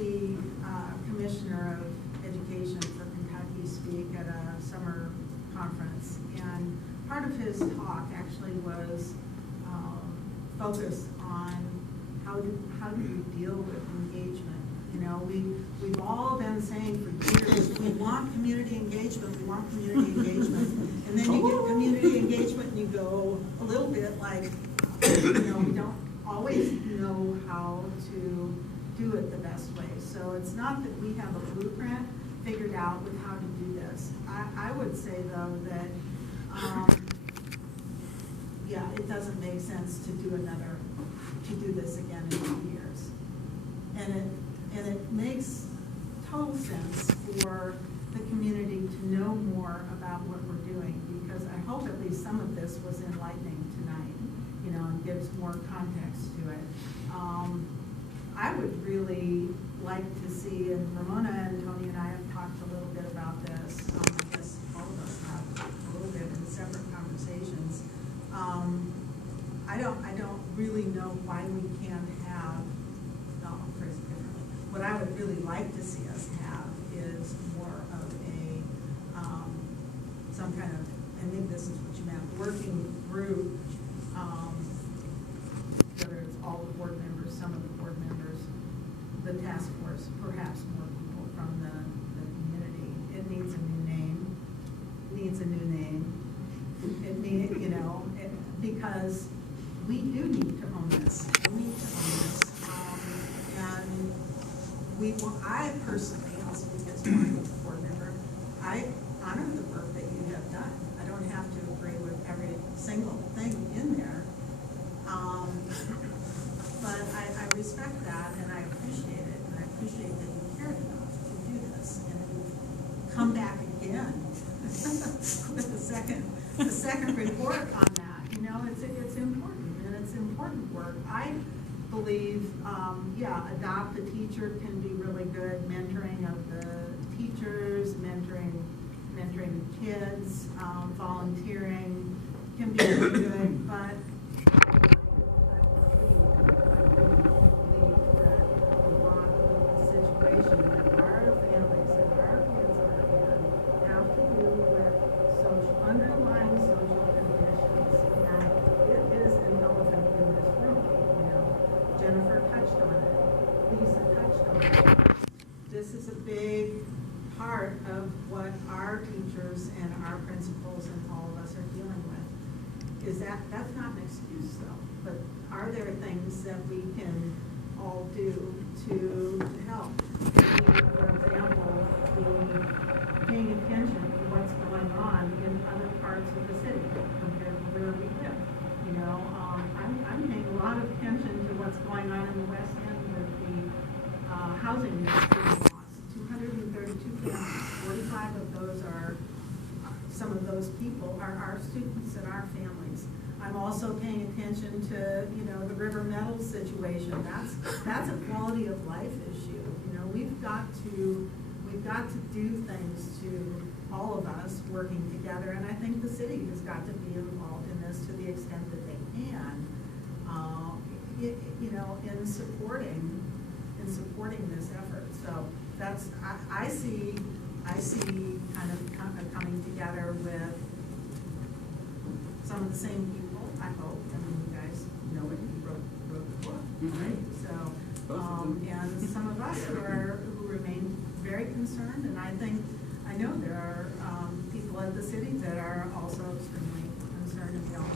the Commissioner of Education for Kentucky speak at a summer conference, and part of his talk actually was focused on how do you deal with engagement. You know, we've all been saying for years, we want community engagement, we want community engagement. And then you get community engagement and you go a little bit like, you know, we don't always know how to do it the best way. So it's not that we have a blueprint figured out with how to do this. I would say though that, yeah, it doesn't make sense to do this again in 2 years. And it makes total sense for the community to know more about what we're doing, because I hope at least some of this was enlightening tonight, you know, and gives more context to it. I would really like to see, and Ramona and Tony and I have talked a little bit about this, I guess all of us have a little bit in separate conversations. I don't really know why we can't have, no, I'll phrase it differently. What I would really like to see us have is more of a, some kind of, I think this is what you meant, working group, whether it's all the board members, some of the board members, the task force, perhaps more people from the community. It needs a new name. It needs, you know, because we do need to own this. We need to own this. And I personally, I'll speak as one board member, I honor the work that you have done. I don't have to agree with every single thing in there. But I respect that and I appreciate it. And I appreciate that you cared enough to do this. And you've come back again with the second report on that. You know, it's important, and it's important work. I believe, yeah, Adopt a Teacher can be really good. Mentoring of the teachers, mentoring kids, volunteering can be really good, but this is a big part of what our teachers and our principals and all of us are dealing with. Is that's not an excuse though, but are there things that we can all do to help? For example, paying attention to what's going on in other parts of the city compared to where we live. You know, I'm paying a lot of attention to what's going on in the West End with the housing ministry loss. 232 families, 45 of those are, some of those people are our students and our families. I'm also paying attention to, you know, the River Metals situation. That's a quality of life issue. You know, we've got to do things to all of us working together, and I think the city has got to be involved in this to the extent that they can. You know, in supporting this effort. So that's I see kind of coming together with some of the same people. I hope. I mean, you guys know it. You wrote the book, right? So and some of us who remain very concerned, and I know there are people at the city that are also extremely concerned, and we all.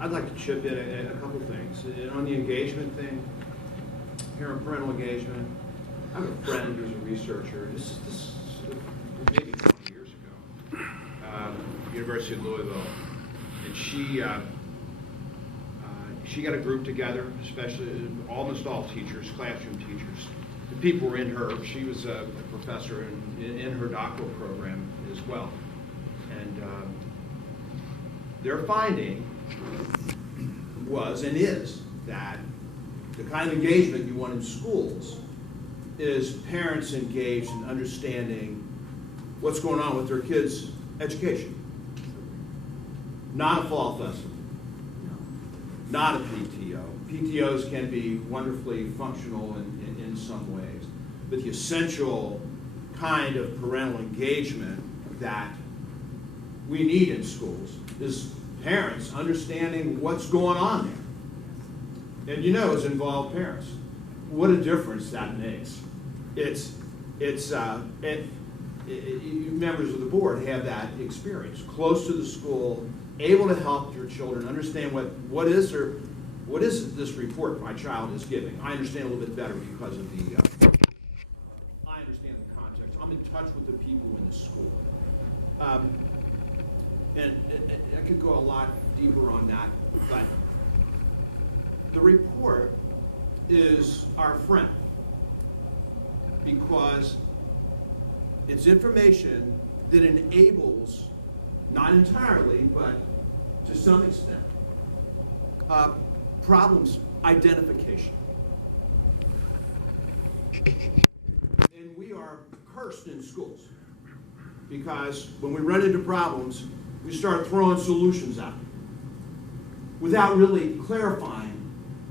I'd like to chip in a couple things. On the engagement thing, parent-parental engagement, I have a friend who's a researcher. This maybe 20 years ago, University of Louisville, and she got a group together, especially almost all teachers, classroom teachers. The people were in her. She was a professor in her doctoral program as well, and their finding was and is that the kind of engagement you want in schools is parents engaged in understanding what's going on with their kids' education. Not a fall festival. not a PTO. PTOs can be wonderfully functional in some ways, but the essential kind of parental engagement that we need in schools is parents understanding what's going on there. And as involved parents, what a difference that makes. Members of the board have that experience, close to the school, able to help your children understand what is this report my child is giving. I understand a little bit better because of I understand the context. I'm in touch with the people in the school. And I could go a lot deeper on that, but the report is our friend because it's information that enables, not entirely, but to some extent, problems identification. And we are cursed in schools because when we run into problems, we start throwing solutions out without really clarifying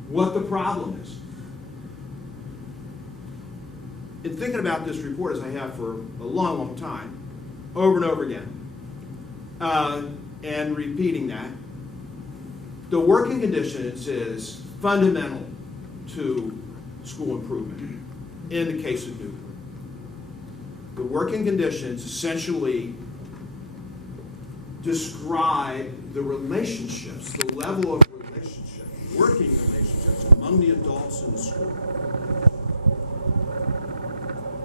what the problem is. In thinking about this report, as I have for a long, long time, over and over again, and repeating that, the working conditions is fundamental to school improvement in the case of Newport. The working conditions essentially describe the relationships, the level of relationship, working relationships among the adults in the school.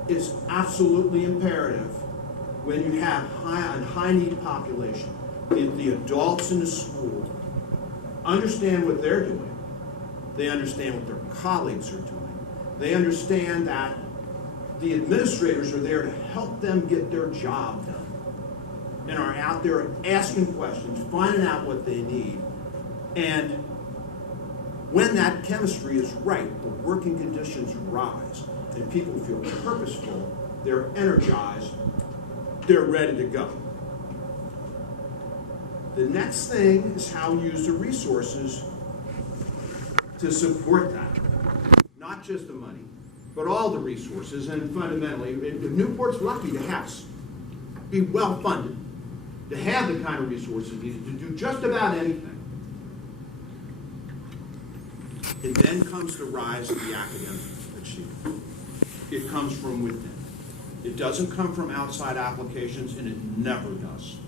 It's absolutely imperative when you have a high-need population, the adults in the school understand what they're doing. They understand what their colleagues are doing. They understand that the administrators are there to help them get their job done and are out there asking questions, finding out what they need. And when that chemistry is right, the working conditions rise and people feel purposeful, they're energized, they're ready to go. The next thing is how we use the resources to support that. Not just the money, but all the resources, and fundamentally, Newport's lucky to be well funded, to have the kind of resources needed to do just about anything. And then comes the rise of the academic achievement. It comes from within. It doesn't come from outside applications, and it never does.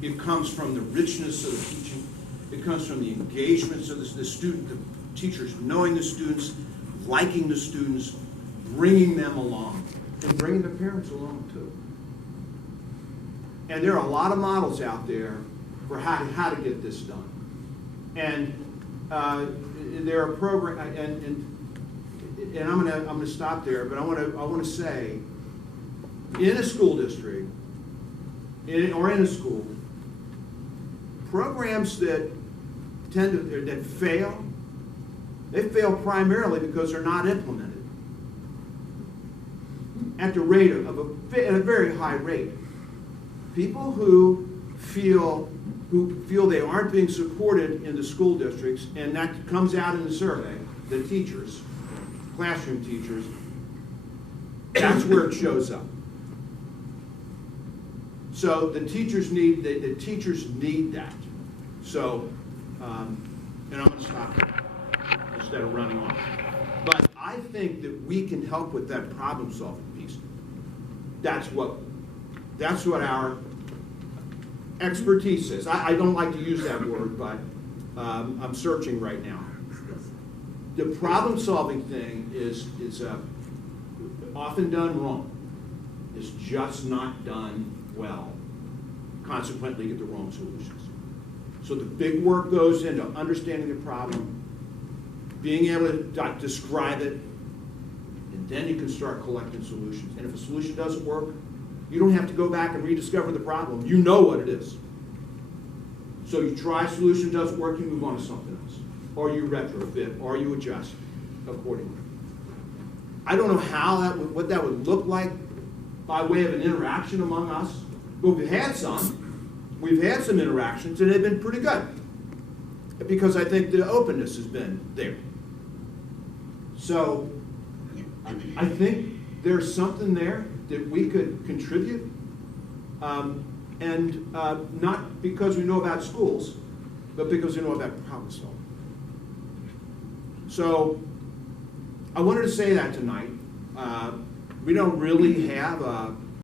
It comes from the richness of the teaching. It comes from the engagements of the student, the teachers knowing the students, liking the students, bringing them along, and bringing the parents along too. And there are a lot of models out there for how to get this done. And there are programs, and I'm gonna stop there, but I want to say, in a school district, or in a school, programs that fail, they fail primarily because they're not implemented at the rate at a very high rate. People who feel they aren't being supported in the school districts, and that comes out in the survey, the teachers, classroom teachers, that's where it shows up. So the teachers need that. So, and I'm going to stop there instead of running on. But I think that we can help with that problem-solving piece. That's what our expertise is. I don't like to use that word, but I'm searching right now. The problem-solving thing is often done wrong. It's just not done well. Consequently, get the wrong solutions. So the big work goes into understanding the problem, being able to describe it, and then you can start collecting solutions. And if a solution doesn't work, you don't have to go back and rediscover the problem. You know what it is. So you try a solution, doesn't work, you move on to something else. Or you retrofit, or you adjust accordingly. I don't know what that would look like by way of an interaction among us, but we've had some. We've had some interactions, and they've been pretty good. because I think the openness has been there. So I think there's something there that we could contribute, and not because we know about schools, but because we know about problem solving. So I wanted to say that tonight. We don't really have a